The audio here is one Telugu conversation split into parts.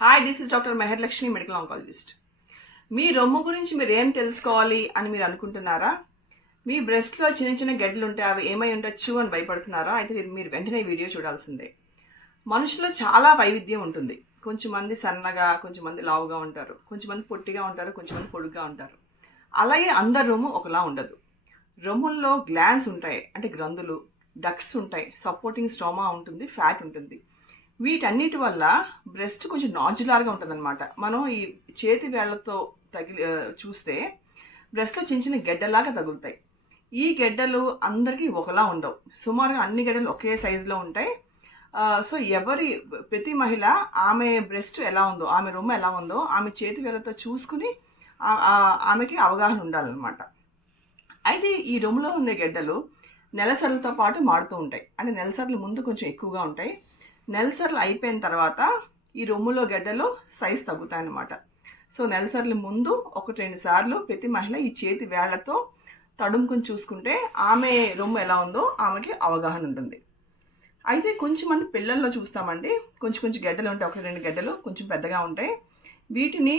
Hi, this is doctor Mehar Lakshmi, medical oncologist. మీ రొమ్ము గురించి మీరు ఏం తెలుసుకోవాలి అని మీరు అనుకుంటున్నారా? మీ బ్రెస్ట్లో చిన్న చిన్న గడ్డలు ఉంటే అవి ఏమై ఉండొచ్చు అని భయపడుతున్నారా? అయితే మీరు వెంటనే వీడియో చూడాల్సిందే. మనుషుల్లో చాలా వైవిధ్యం ఉంటుంది. కొంచెం మంది సన్నగా, కొంచెం మంది లావుగా ఉంటారు, కొంచెం మంది పొట్టిగా ఉంటారు, కొంచెం మంది పొడుగ్గా ఉంటారు. అలాగే అందరి రొమ్ము ఒకలా ఉండదు. రొమ్ముల్లో గ్లాండ్స్ ఉంటాయి, అంటే గ్రంథులు, డక్ట్స్ ఉంటాయి, సపోర్టింగ్ స్టోమా ఉంటుంది, ఫ్యాట్ ఉంటుంది. వీటన్నిటి వల్ల బ్రెస్ట్ కొంచెం నాజులార్గా ఉంటుంది అనమాట. మనం ఈ చేతి వేళ్లతో చూస్తే బ్రెస్ట్లో చిన్న చిన్న గెడ్డలాగా తగులుతాయి. ఈ గెడ్డలు అందరికీ ఒకలా ఉండవు. సుమారుగా అన్ని గెడ్డలు ఒకే సైజులో ఉంటాయి. సో ప్రతి మహిళ ఆమె బ్రెస్ట్ ఎలా ఉందో, ఆమె రొమ్ము ఎలా ఉందో ఆమె చేతి వేళ్లతో చూసుకుని ఆమెకి అవగాహన ఉండాలన్నమాట. అయితే ఈ రొమ్ములో ఉండే గెడ్డలు నెలసర్లతో పాటు మారుతూ ఉంటాయి. అంటే నెలసర్లు ముందు కొంచెం ఎక్కువగా ఉంటాయి. నెలసర్లు అయిపోయిన తర్వాత ఈ రొమ్ములో గడ్డలు సైజు తగ్గుతాయి అన్నమాట. సో నెలసర్లు ముందు 1-2 సార్లు ప్రతి మహిళ ఈ చేతి వేళ్లతో తడుముకుని చూసుకుంటే ఆమె రొమ్ము ఎలా ఉందో ఆమెకి అవగాహన ఉంటుంది. అయితే కొంచెం మంది పిల్లల్లో చూస్తామండి, కొంచెం గడ్డలు ఉంటాయి, 1-2 గడ్డలు కొంచెం పెద్దగా ఉంటాయి. వీటిని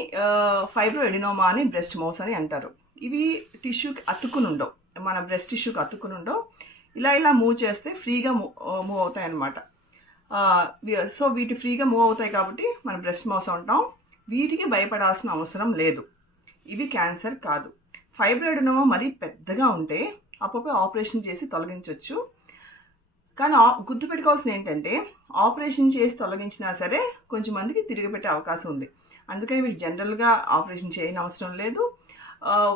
ఫైబ్రో ఎడినోమా అని, బ్రెస్ట్ మౌస్ అని అంటారు. ఇవి టిష్యూకి అతుక్కుని ఉండవు, మన బ్రెస్ట్ టిష్యూకి అతుక్కుని ఉండవు. ఇలా మూవ్ చేస్తే ఫ్రీగా మూవ్ అవుతాయి అన్నమాట. సో వీటి ఫ్రీగా మూవ్ అవుతాయి కాబట్టి మనం బ్రెస్ట్ మౌస్ అంటాం. వీటికి భయపడాల్సిన అవసరం లేదు. ఇవి క్యాన్సర్ కాదు. ఫైబ్రో ఎడినోమా మరీ పెద్దగా ఉంటే అప్పుడు ఆపరేషన్ చేసి తొలగించవచ్చు. కానీ గుర్తుపెట్టుకోవాల్సిన ఏంటంటే, ఆపరేషన్ చేసి తొలగించినా సరే కొంచెం మందికి తిరిగి పెట్టే అవకాశం ఉంది. అందుకని వీళ్ళు జనరల్గా ఆపరేషన్ చేయని అవసరం లేదు.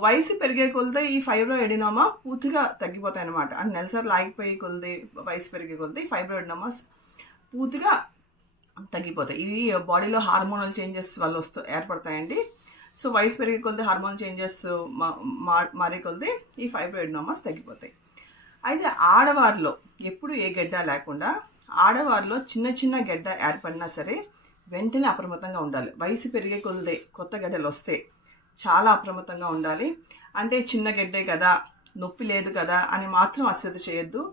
వయసు పెరిగే కొలితే ఈ ఫైబ్రో ఎడినోమా పూర్తిగా తగ్గిపోతాయి అన్నమాట. అంటే నెలసర్లు ఆగిపోయే కొలిది, వయసు పెరిగే కొలిది ఫైబ్రో ఎడినోమాస్ పూర్తిగా తగ్గిపోతాయి. ఇవి బాడీలో హార్మోనల్ చేంజెస్ వల్ల ఏర్పడతాయండి. సో వయసు పెరిగే కొలిది, హార్మోనల్ చేంజెస్ మారే కొలిది ఈ ఫైబ్రో ఎడినోమాస్ తగ్గిపోతాయి. అయితే ఆడవారిలో ఎప్పుడు ఏ గడ్డ లేకుండా, ఆడవారిలో చిన్న గడ్డ ఏర్పడినా సరే వెంటనే అప్రమత్తంగా ఉండాలి. వయసు పెరిగే కొలిదే కొత్త గడ్డలు వస్తే చాలా అప్రమత్తంగా ఉండాలి. అంటే చిన్న గడ్డే కదా, నొప్పి లేదు కదా అని మాత్రం అశ్రద్ధ చేయొద్దు.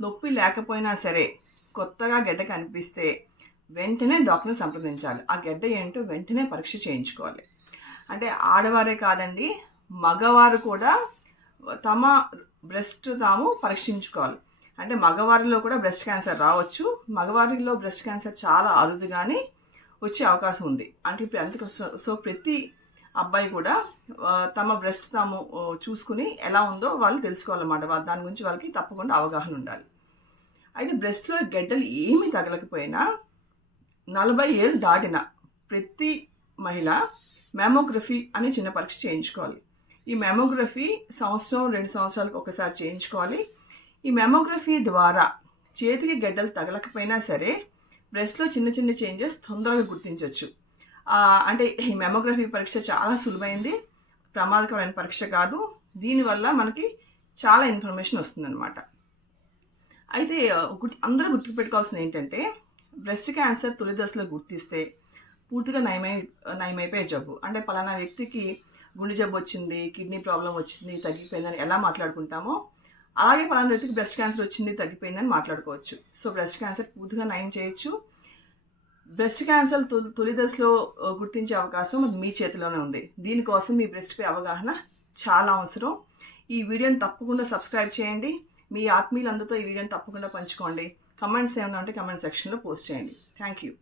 నొప్పి లేకపోయినా సరే కొత్తగా గడ్డ కనిపిస్తే వెంటనే డాక్టర్ని సంప్రదించాలి. ఆ గడ్డ ఏంటో వెంటనే పరీక్ష చేయించుకోవాలి. అంటే ఆడవారే కాదండి, మగవారు కూడా తమ బ్రెస్ట్ తాము పరీక్షించుకోవాలి. అంటే మగవారిలో కూడా బ్రెస్ట్ క్యాన్సర్ రావచ్చు. మగవారిలో బ్రెస్ట్ క్యాన్సర్ చాలా అరుదుగానే వచ్చే అవకాశం ఉంది. అంటే సో ప్రతి అబ్బాయి కూడా తమ బ్రెస్ట్ తాము చూసుకుని ఎలా ఉందో వాళ్ళు తెలుసుకోవాలన్నమాట. దాని గురించి వాళ్ళకి తప్పకుండా అవగాహన ఉండాలి. అయితే బ్రెస్ట్లో గడ్డలు ఏమీ తగలకపోయినా 40 ఏళ్ళు దాటిన ప్రతి మహిళ మ్యామోగ్రఫీ అనే చిన్న పరీక్ష చేయించుకోవాలి. ఈ మ్యామోగ్రఫీ 1-2 సంవత్సరాలకు ఒకసారి చేయించుకోవాలి. ఈ మ్యామోగ్రఫీ ద్వారా చేతికి గడ్డలు తగలకపోయినా సరే బ్రెస్ట్లో చిన్న చేంజెస్ తొందరగా గుర్తించవచ్చు. అంటే ఈ మ్యామోగ్రఫీ పరీక్ష చాలా సులువైంది, ప్రమాదకరమైన పరీక్ష కాదు. దీనివల్ల మనకి చాలా ఇన్ఫర్మేషన్ వస్తుందన్నమాట. అయితే అందరూ గుర్తుపెట్టుకోవాల్సింది ఏంటంటే, బ్రెస్ట్ క్యాన్సర్ తొలి దశలో గుర్తిస్తే పూర్తిగా నయమైపోయే జబ్బు. అంటే పలానా వ్యక్తికి గుండె జబ్బు వచ్చింది, కిడ్నీ ప్రాబ్లం వచ్చింది, తగ్గిపోయిందని ఎలా మాట్లాడుకుంటామో అలాగే పలానా వ్యక్తికి బ్రెస్ట్ క్యాన్సర్ వచ్చింది, తగ్గిపోయిందని మాట్లాడుకోవచ్చు. సో బ్రెస్ట్ క్యాన్సర్ పూర్తిగా నయం చేయొచ్చు. బ్రెస్ట్ క్యాన్సర్ తొలి దశలో గుర్తించే అవకాశం మీ చేతిలోనే ఉంది. దీనికోసం మీ బ్రెస్ట్పై అవగాహన చాలా అవసరం. ఈ వీడియోని తప్పకుండా సబ్స్క్రైబ్ చేయండి. మీ ఆత్మీయులందరితో ఈ వీడియోని తప్పకుండా పంచుకోండి. కమెంట్స్ ఏమైనా ఉంటే కమెంట్ సెక్షన్లో పోస్ట్ చేయండి. Thank you.